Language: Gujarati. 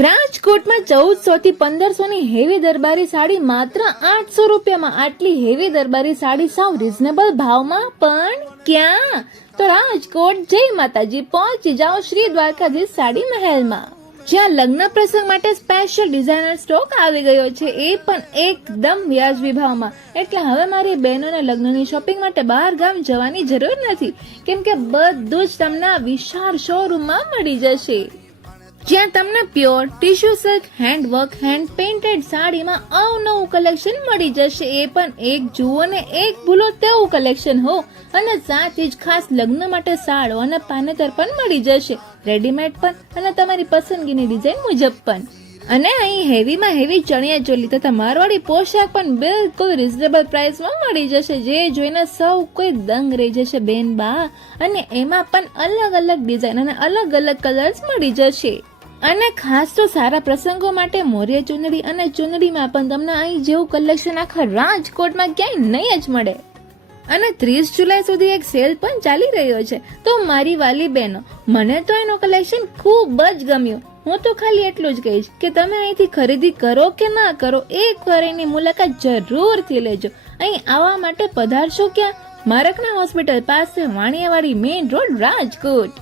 રાજકોટમાં 1400 થી 1500 ની હેવી દરબારી સાડી માત્ર 800 રૂપિયામાં. આટલી હેવી દરબારી સાડી સાવ રીઝનેબલ ભાવમાં, પણ ક્યાં? તો રાજકોટ જય માતાજી પહોંચી જાઓ શ્રી દ્વારકાધીશ સાડી મહેલમાં, જ્યાં લગ્ન પ્રસંગ માટે સ્પેશિયલ ડિઝાઇનર સ્ટોક આવી ગયો છે, એ પણ એકદમ વ્યાજબી ભાવમાં. એટલે હવે મારી બહેનોના લગ્નની શોપિંગ માટે બહાર ગામ જવાની જરૂર નથી, કેમ કે બધું જ તમને વિશાળ શોરૂમમાં મળી જશે, જ્યાં તમને pure tissue silk, handwork, hand painted સાડીમાં અવનવું કલેક્શન મળી જશે. એ પણ એક જુઓ ને એક ભૂલો તેવું કલેક્શન હો. અને સાથે જ ખાસ લગ્ન માટે સાડો અને પાનેતર પણ મળી જશે, રેડીમેડ પણ અને તમારી પસંદગીની ડિઝાઇન મુજબ પણ. અને અહીં હેવીમાં હેવી ચણિયા ચોલી તથા મારવાડી પોશાક પણ બિલકુલ રીઝનેબલ પ્રાઇસમાં મળી જશે, જે જોઈને સૌ કોઈ દંગ રહી જશે બેન બા. અને એમાં પણ અલગ અલગ ડિઝાઇન અને અલગ અલગ કલર્સ મળી જશે. અને ખાસ તો સારા પ્રસંગો માટે મોરિયા ચુંદડી અને ચુંદડીમાં પણ તમને અહીં જેવું કલેક્શન આખા રાજકોટમાં ક્યાંય નહીં જ મળે. અને 30 જુલાઈ સુધી એક સેલ પણ ચાલી રહ્યો છે. તો મારી વાલી બહેનો, મને તો એનું કલેક્શન ખૂબ જ ગમ્યું. હું તો ખાલી એટલું જ કહીશ કે તમે અહીંથી ખરીદી કરો કે ના કરો, એકવાર એની મુલાકાત જરૂરથી લેજો. અહીં આવવા માટે પધારશો ક્યાં? મારકના હોસ્પિટલ પાસે, વાણિયાવાડી મેઇન રોડ, રાજકોટ.